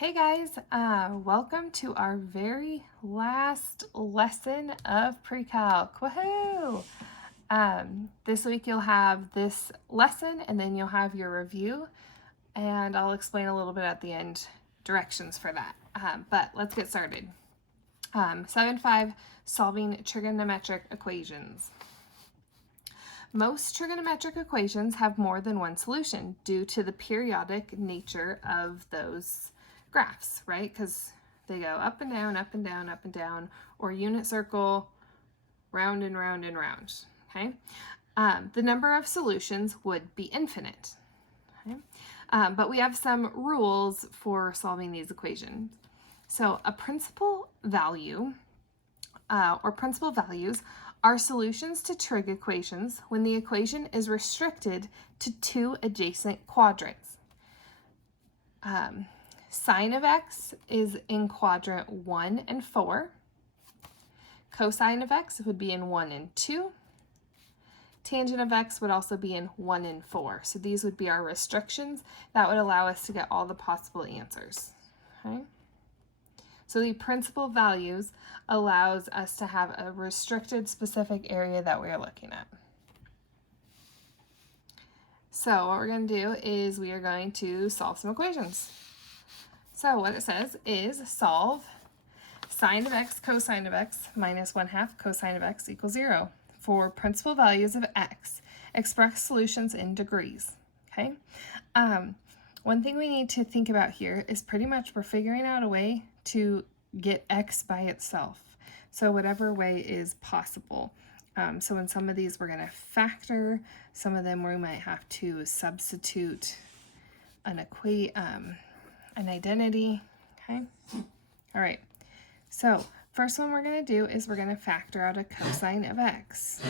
Hey guys, welcome to our very last lesson of pre-calc. Woohoo! This week you'll have this lesson and then you'll have your review, and I'll explain a little bit at the end directions for that. But let's get started. 7.5, solving trigonometric equations. Most trigonometric equations have more than one solution due to the periodic nature of those graphs, right? Because they go up and down, up and down, up and down, or unit circle, round and round and round, okay? The number of solutions would be infinite, okay? But we have some rules for solving these equations. So a principal value or principal values are solutions to trig equations when the equation is restricted to two adjacent quadrants. Sine of x is in quadrant 1 and 4. Cosine of x would be in 1 and 2. Tangent of x would also be in 1 and 4. So these would be our restrictions that would allow us to get all the possible answers. Okay? So the principal values allows us to have a restricted specific area that we're looking at. So what we're going to do is we are going to solve some equations. So what it says is solve sine of x cosine of x minus 1/2 cosine of x equals 0 for principal values of x. Express solutions in degrees. Okay. One thing we need to think about here is pretty much we're figuring out a way to get x by itself. So whatever way is possible. So in some of these we're going to factor, some of them we might have to substitute an identity, okay? All right, so first one we're going to do is we're going to factor out a cosine of x.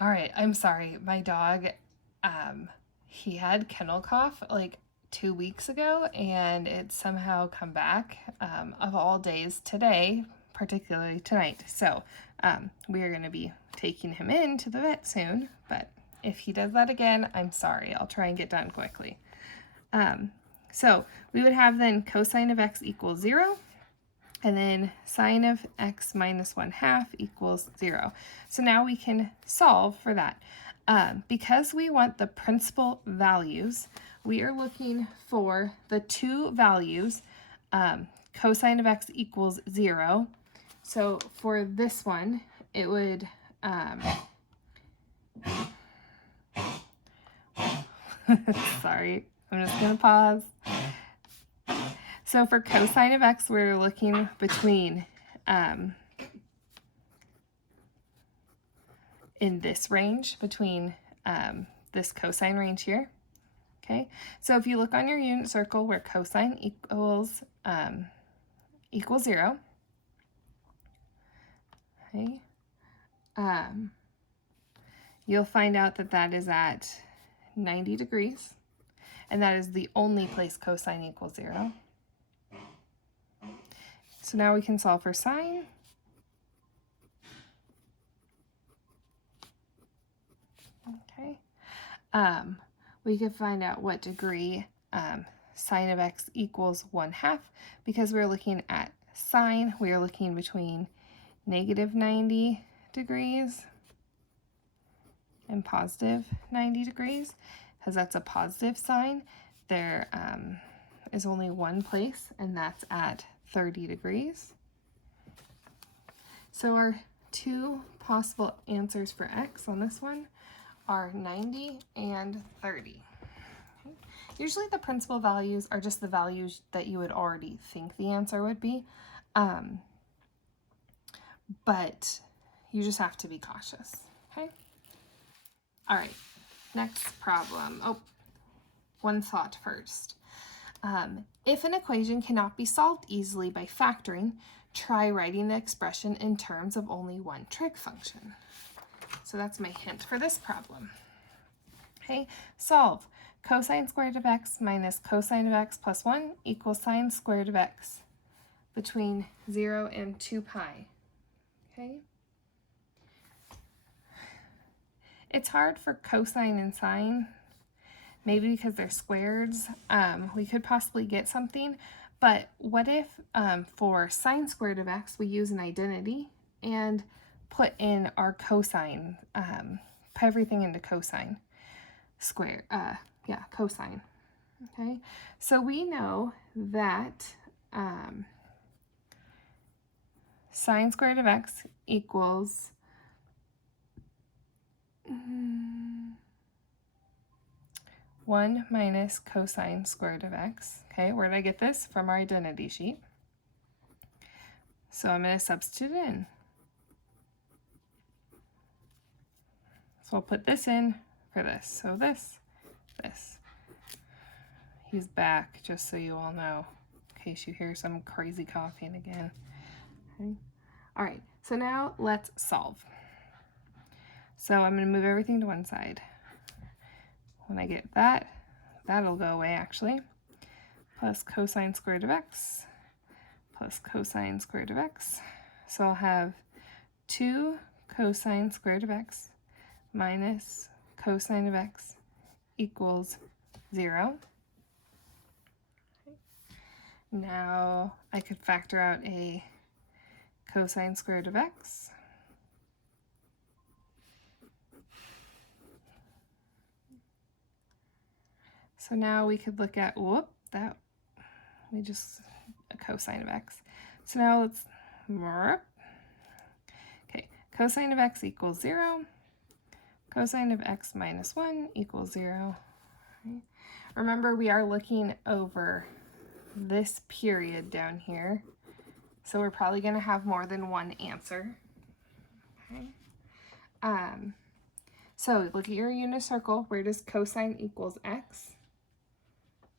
All right, I'm sorry, my dog, he had kennel cough like 2 weeks ago, and it's somehow come back, of all days today, particularly tonight. So we are going to be taking him in to the vet soon, but if he does that again, I'm sorry. I'll try and get done quickly. So we would have then cosine of x equals 0, and then sine of x minus 1/2 equals 0. So now we can solve for that. Because we want the principal values, we are looking for the two values, cosine of x equals 0. So for this one, it would, sorry, I'm just going to pause. So for cosine of x, we're looking between, in this range, between this cosine range here. Okay, so if you look on your unit circle where cosine equals 0, okay, you'll find out that that is at 90 degrees, and that is the only place cosine equals 0. So now we can solve for sine. Okay. We can find out what degree sine of x equals 1/2, because we're looking at sine, we are looking between negative 90 degrees and positive 90 degrees, because that's a positive sign. There is only one place, and that's at 30 degrees. So our two possible answers for x on this one are 90 and 30. Okay. Usually the principal values are just the values that you would already think the answer would be, but you just have to be cautious, okay? All right, next problem. Oh, one thought first. If an equation cannot be solved easily by factoring, try writing the expression in terms of only one trig function. So that's my hint for this problem. Okay, solve cosine squared of x minus cosine of x plus 1 equals sine squared of x between 0 and 2 pi. Okay. It's hard for cosine and sine, maybe because they're squares. We could possibly get something, but what if for sine squared of x, we use an identity and put in our cosine, put everything into cosine square, yeah, cosine, okay? So we know that sine squared of x equals 1 minus cosine squared of x. Okay, where did I get this? From our identity sheet. So I'm going to substitute it in. So I'll put this in for this. So this. He's back, just so you all know, in case you hear some crazy coughing again. Okay. All right, so now let's solve. So I'm going to move everything to one side. When I get that, that'll go away actually. Plus cosine squared of x plus cosine squared of x. So I'll have 2 cosine squared of x minus cosine of x equals 0. Now I could factor out a cosine squared of x. So now we could look at, a cosine of x. So now let's, okay, cosine of x equals 0. Cosine of x minus 1 equals 0. Okay. Remember, we are looking over this period down here, so we're probably going to have more than one answer. Okay. So look at your unit circle. Where does cosine equals x?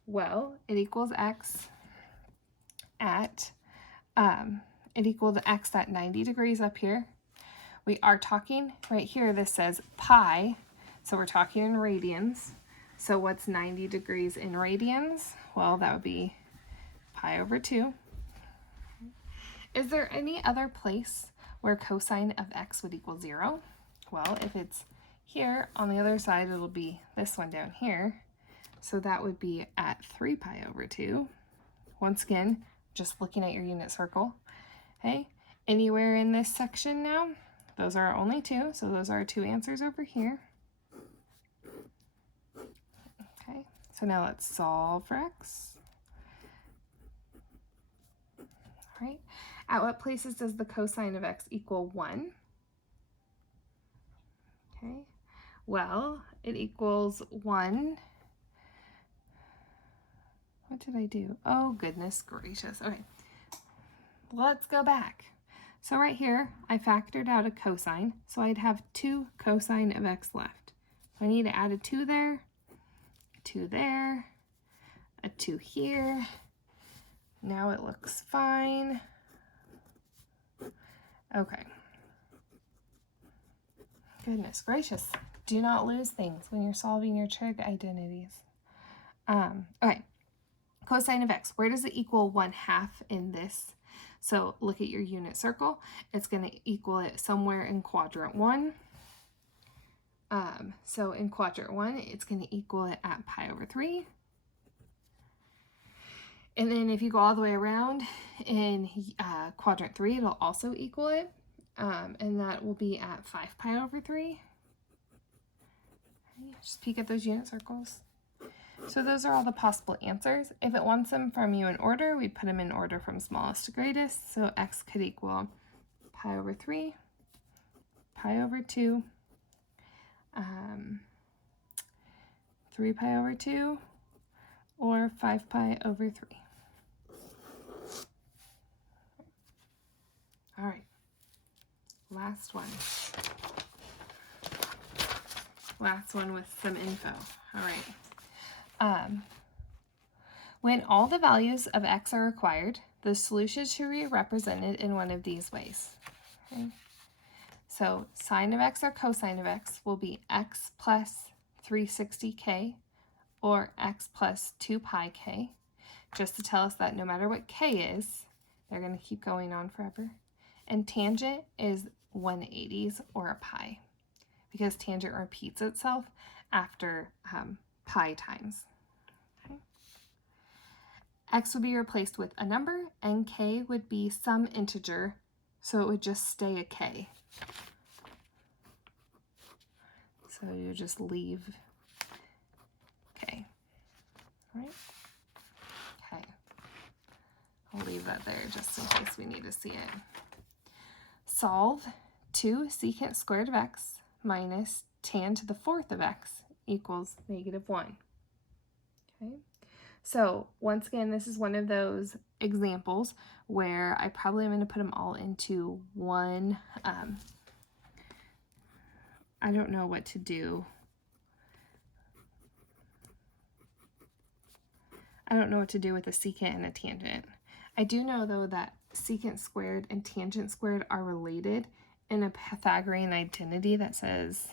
Well, it equals x at, it equals x at 90 degrees up here. We are talking, right here, this says pi, so we're talking in radians. So what's 90 degrees in radians? Well, that would be pi over 2. Is there any other place where cosine of x would equal 0? Well, if it's here, on the other side, it'll be this one down here. So that would be at 3 pi over 2. Once again, just looking at your unit circle. Okay, anywhere in this section now? Those are only 2, so those are 2 answers over here. Okay, so now let's solve for x. All right, at what places does the cosine of x equal 1? Okay, well, it equals 1. What did I do? Oh, goodness gracious. Okay, let's go back. So right here, I factored out a cosine, so I'd have 2 cosine of x left. So I need to add a 2 there, a 2 there, a 2 here. Now it looks fine. Okay. Goodness gracious. Do not lose things when you're solving your trig identities. Okay. Cosine of x, where does it equal 1/2 in this? So look at your unit circle. It's going to equal it somewhere in quadrant 1. So in quadrant 1, it's going to equal it at pi over 3. And then if you go all the way around in quadrant 3, it'll also equal it. And that will be at 5 pi over 3. Just peek at those unit circles. So those are all the possible answers. If it wants them from you in order, we put them in order from smallest to greatest. So x could equal pi over 3, pi over 2, 3 pi over 2, or 5 pi over 3. All right, last one. Last one with some info. All right. When all the values of x are required, the solution should be represented in one of these ways. Okay? So sine of x or cosine of x will be x plus 360k or x plus 2 pi k, just to tell us that no matter what k is, they're going to keep going on forever. And tangent is 1/80 or a pi. because tangent repeats itself after pi times. Okay. X would be replaced with a number, and k would be some integer, so it would just stay a k. So you just leave k. All right? Okay. I'll leave that there just in case we need to see it. Solve 2 secant squared of x minus tan to the fourth of x equals -1. Okay. So once again, this is one of those examples where I probably am going to put them all into one. I don't know what to do. I don't know what to do with a secant and a tangent. I do know, though, that secant squared and tangent squared are related in a Pythagorean identity that says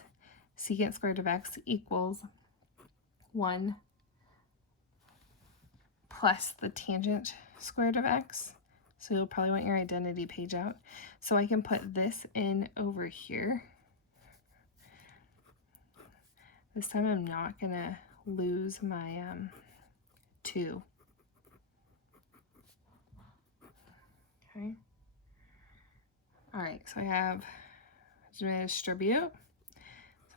secant squared of x equals 1 plus the tangent squared of x. So you'll probably want your identity page out. So I can put this in over here. This time I'm not going to lose my 2. Okay. All right, so I have, I'm going to distribute. So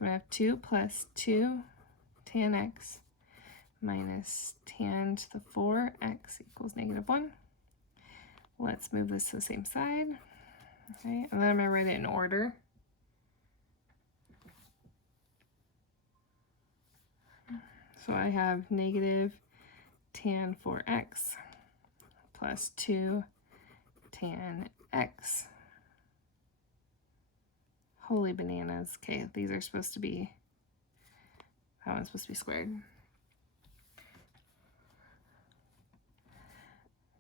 I'm going to have 2 plus 2 tan x minus tan to the 4x equals -1. Let's move this to the same side. Okay, and then I'm going to write it in order. So I have negative tan 4x plus 2 tan x. Holy bananas. Okay, these are supposed to be, that one's supposed to be squared.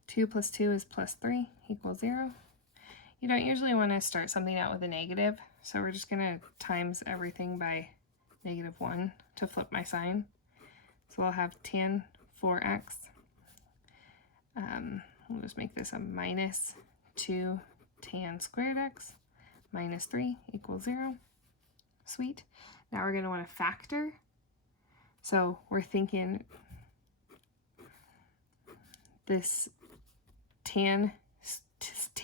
2 plus 2 is plus 3 equals 0. You don't usually want to start something out with a negative, so we're just going to times everything by -1 to flip my sign. So I'll have tan 4x. We'll just make this a minus 2 tan squared x minus 3 equals 0. Sweet. Now we're going to want to factor. So we're thinking this tan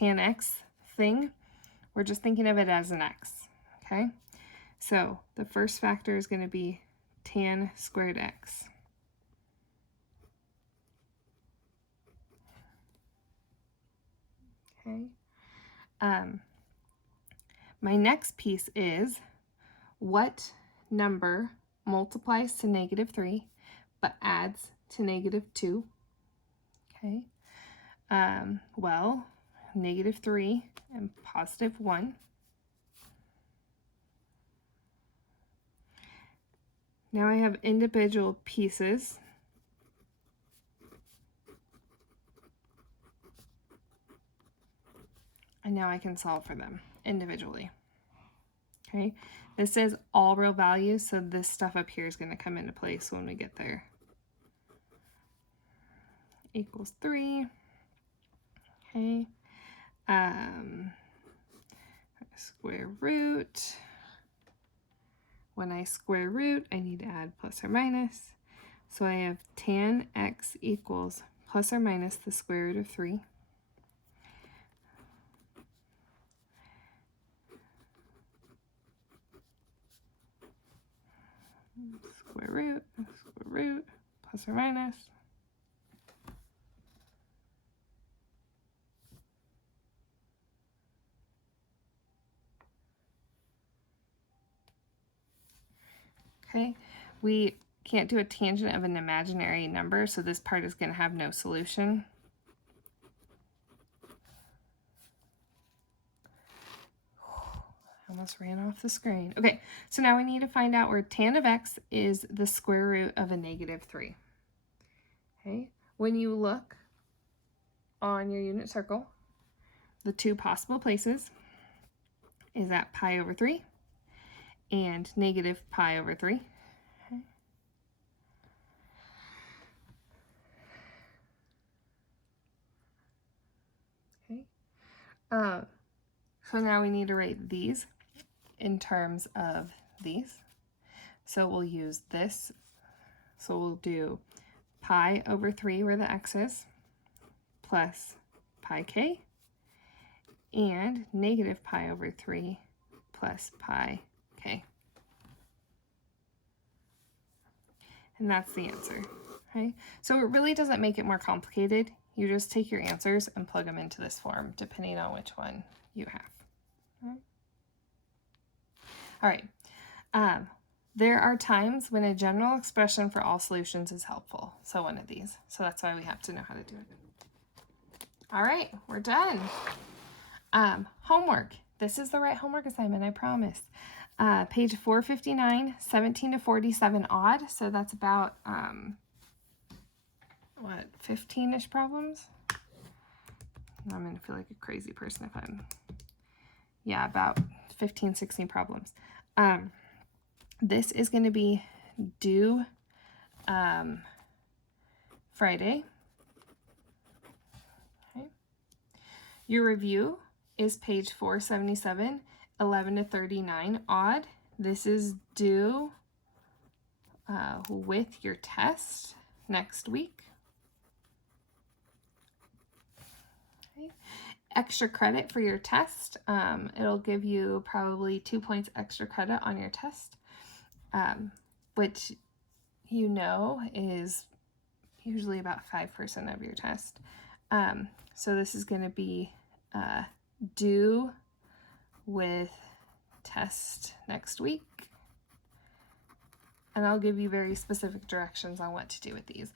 x thing, we're just thinking of it as an x, okay? So the first factor is going to be tan squared x. Okay. My next piece is what number multiplies to -3 but adds to -2. Okay. Well, -3 and +1. Now I have individual pieces. And now I can solve for them individually. Okay, this is all real values, so this stuff up here is going to come into place when we get there. Equals 3. Okay. Square root. When I square root, I need to add plus or minus. So I have tan x equals plus or minus the square root of 3. Square root, plus or minus. Okay, we can't do a tangent of an imaginary number, so this part is going to have no solution. I almost ran off the screen. Okay, so now we need to find out where tan of x is the square root of a -3. Okay, when you look on your unit circle, the two possible places is at pi over 3 and -pi over 3. Okay. So now we need to write these in terms of these. So we'll use this. So we'll do pi over 3 where the x is, plus pi k, and negative pi over 3 plus pi k. And that's the answer. Okay? So it really doesn't make it more complicated. You just take your answers and plug them into this form, depending on which one you have. All right. There are times when a general expression for all solutions is helpful. So one of these. So that's why we have to know how to do it. All right, we're done. Homework. This is the right homework assignment, I promise. Page 459, 17 to 47 odd. So that's about, 15-ish problems? I'm going to feel like a crazy person if I'm, about 15, 16 problems. This is going to be due Friday. Okay. Your review is page 477, 11 to 39 odd. This is due with your test next week. Okay. Extra credit for your test. It'll give you probably 2 points extra credit on your test, which is usually about 5% of your test. So this is going to be due with test next week. And I'll give you very specific directions on what to do with these.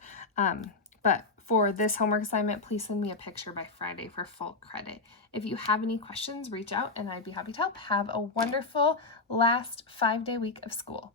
But for this homework assignment, please send me a picture by Friday for full credit. If you have any questions, reach out and I'd be happy to help. Have a wonderful last 5-day week of school.